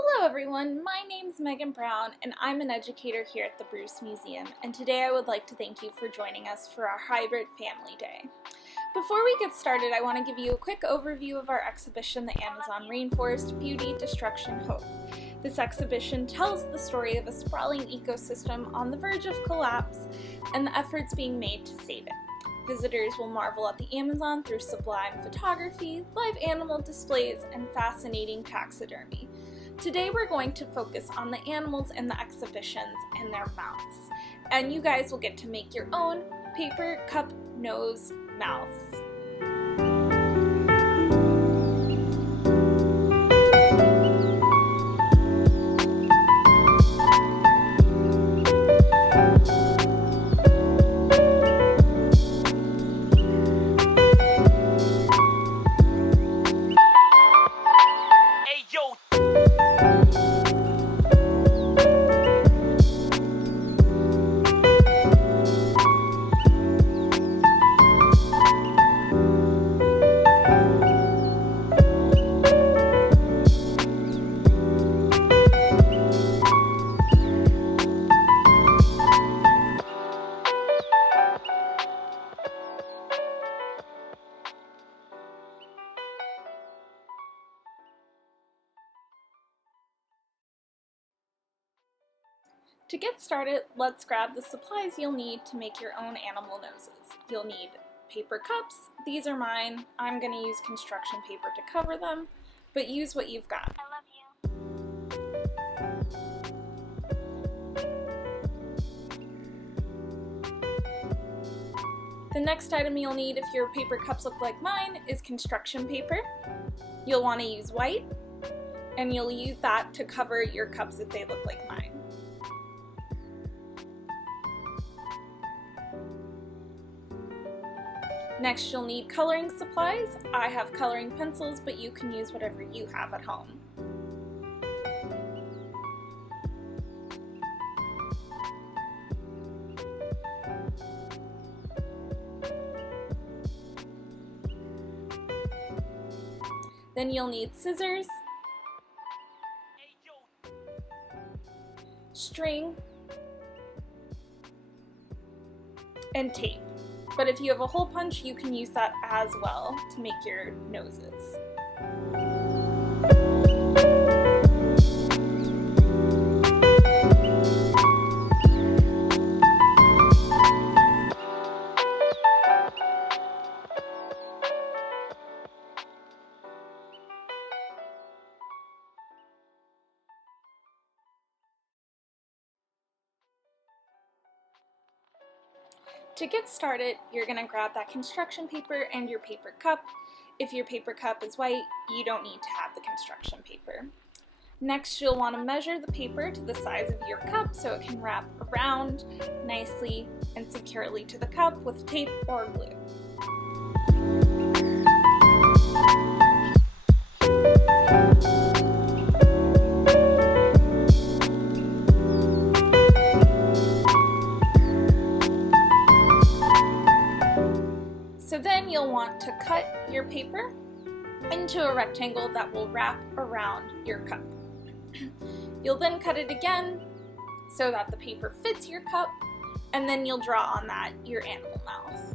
Hello everyone, my name's Megan Brown and I'm an educator here at the Bruce Museum, and today I would like to thank you for joining us for our Hybrid Family Day. Before we get started, I want to give you a quick overview of our exhibition, The Amazon Rainforest: Beauty, Destruction, Hope. This exhibition tells the story of a sprawling ecosystem on the verge of collapse and the efforts being made to save it. Visitors will marvel at the Amazon through sublime photography, live animal displays, and fascinating taxidermy. Today we're going to focus on the animals in the exhibitions and their mouths, and you guys will get to make your own paper cup nose mouths. To get started, let's grab the supplies you'll need to make your own animal noses. You'll need paper cups. These are mine. I'm going to use construction paper to cover them, but use what you've got. I love you. The next item you'll need, if your paper cups look like mine, is construction paper. You'll want to use white, and you'll use that to cover your cups if they look like mine. Next, you'll need coloring supplies. I have coloring pencils, but you can use whatever you have at home. Then you'll need scissors, string, and tape. But if you have a hole punch, you can use that as well to make your noses. To get started, you're going to grab that construction paper and your paper cup. If your paper cup is white, you don't need to have the construction paper. Next, you'll want to measure the paper to the size of your cup so it can wrap around nicely and securely to the cup with tape or glue. Then you'll want to cut your paper into a rectangle that will wrap around your cup. You'll then cut it again so that the paper fits your cup, and then you'll draw on that your animal mouth.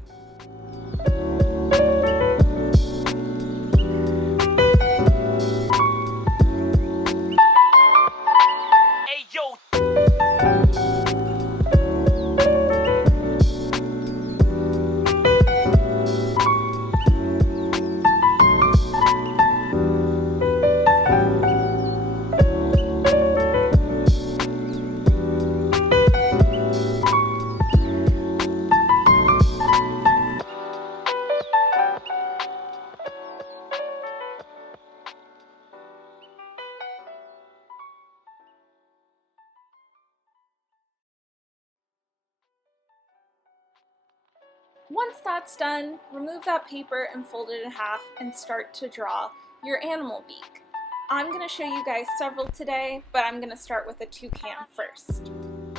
Once that's done, remove that paper and fold it in half and start to draw your animal beak. I'm going to show you guys several today, but I'm going to start with a toucan first.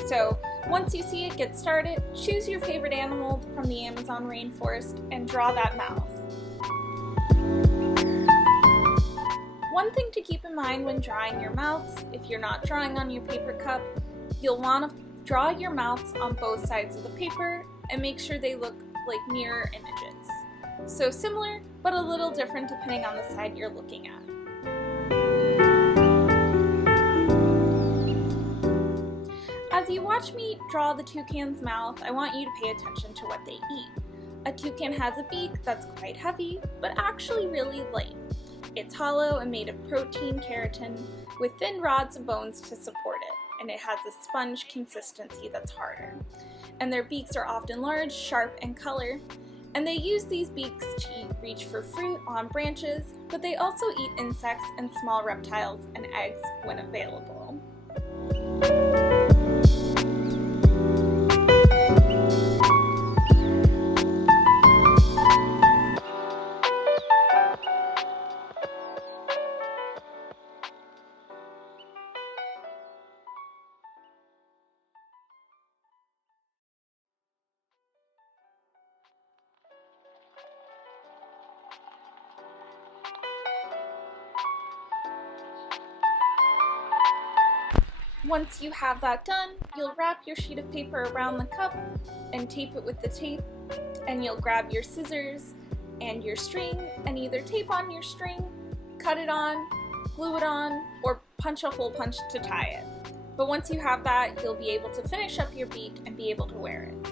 So once you see it, get started, choose your favorite animal from the Amazon rainforest and draw that mouth. One thing to keep in mind when drawing your mouths, if you're not drawing on your paper cup, you'll want to draw your mouths on both sides of the paper and make sure they look like mirror images. So similar, but a little different depending on the side you're looking at. As you watch me draw the toucan's mouth, I want you to pay attention to what they eat. A toucan has a beak that's quite heavy, but actually really light. It's hollow and made of protein keratin with thin rods of bones to support it, and it has a sponge consistency that's harder. And their beaks are often large, sharp in color, and they use these beaks to reach for fruit on branches, but they also eat insects and small reptiles and eggs when available. Once you have that done, you'll wrap your sheet of paper around the cup and tape it with the tape, and you'll grab your scissors and your string and either tape on your string, cut it on, glue it on, or punch a hole punch to tie it. But once you have that, you'll be able to finish up your beak and be able to wear it.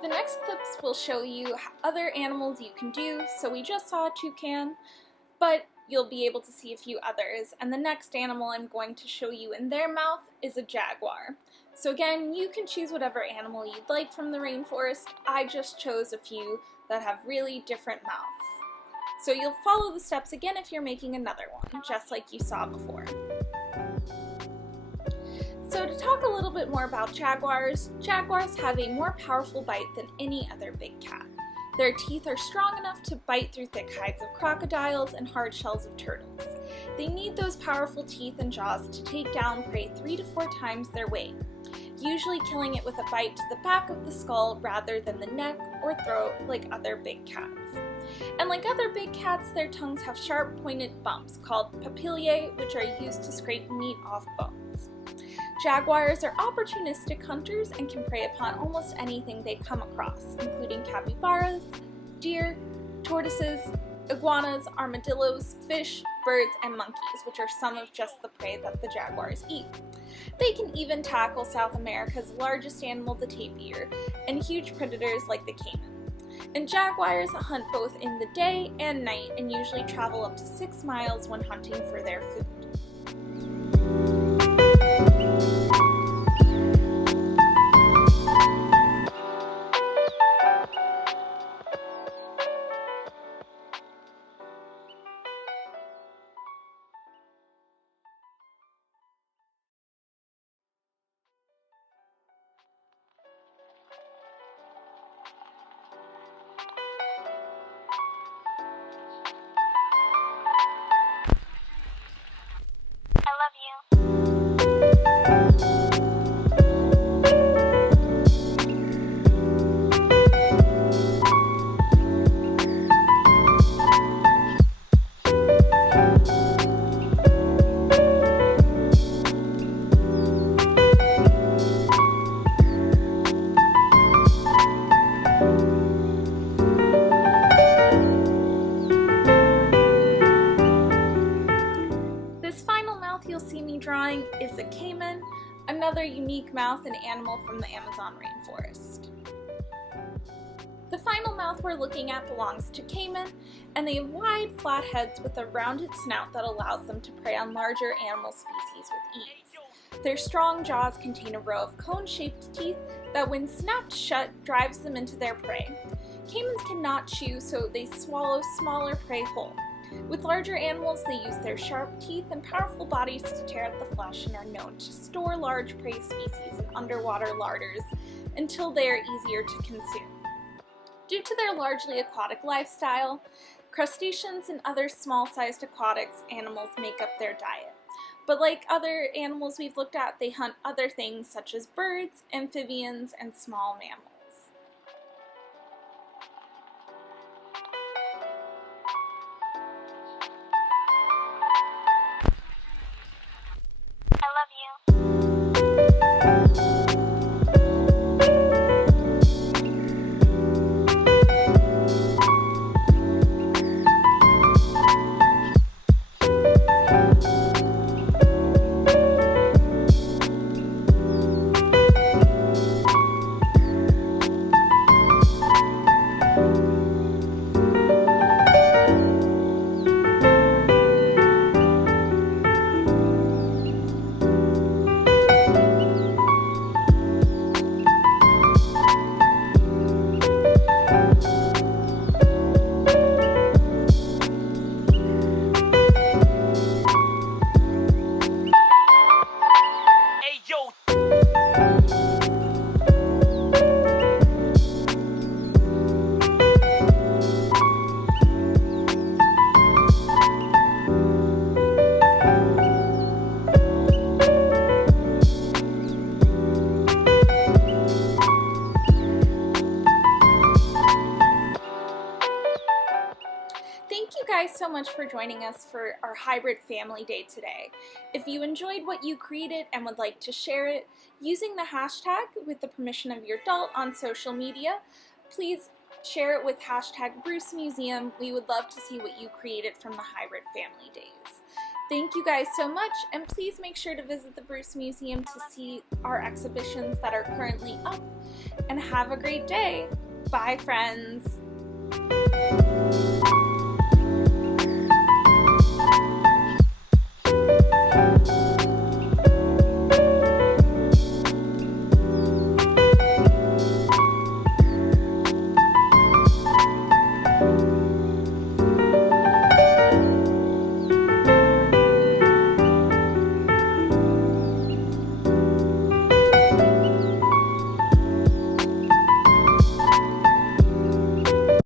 The next clips will show you other animals you can do. So we just saw a toucan, but you'll be able to see a few others. And the next animal I'm going to show you in their mouth is a jaguar. So again, you can choose whatever animal you'd like from the rainforest. I just chose a few that have really different mouths. So you'll follow the steps again if you're making another one, just like you saw before. So to talk a little bit more about jaguars, jaguars have a more powerful bite than any other big cat. Their teeth are strong enough to bite through thick hides of crocodiles and hard shells of turtles. They need those powerful teeth and jaws to take down prey 3 to 4 times their weight, usually killing it with a bite to the back of the skull rather than the neck or throat like other big cats. And like other big cats, their tongues have sharp pointed bumps called papillae, which are used to scrape meat off bones. Jaguars are opportunistic hunters and can prey upon almost anything they come across, including capybaras, deer, tortoises, iguanas, armadillos, fish, birds, and monkeys, which are some of just the prey that the jaguars eat. They can even tackle South America's largest animal, the tapir, and huge predators like the caiman. And jaguars hunt both in the day and night and usually travel up to 6 miles when hunting for their food. Drawing is the caiman, another unique mouth and animal from the Amazon rainforest. The final mouth we're looking at belongs to Caiman, and they have wide, flat heads with a rounded snout that allows them to prey on larger animal species with ease. Their strong jaws contain a row of cone-shaped teeth that, when snapped shut, drives them into their prey. Caimans cannot chew, so they swallow smaller prey whole. With larger animals, they use their sharp teeth and powerful bodies to tear at the flesh and are known to store large prey species in underwater larders until they are easier to consume. Due to their largely aquatic lifestyle, crustaceans and other small-sized aquatic animals make up their diet. But like other animals we've looked at, they hunt other things such as birds, amphibians, and small mammals. I love you. Thank you guys so much for joining us for our hybrid family day today. If you enjoyed what you created and would like to share it using the hashtag with the permission of your adult on social media, please share it with hashtag Bruce Museum. We would love to see what you created from the hybrid family days. Thank you guys so much, and please make sure to visit the Bruce Museum to see our exhibitions that are currently up, and have a great day. Bye, friends.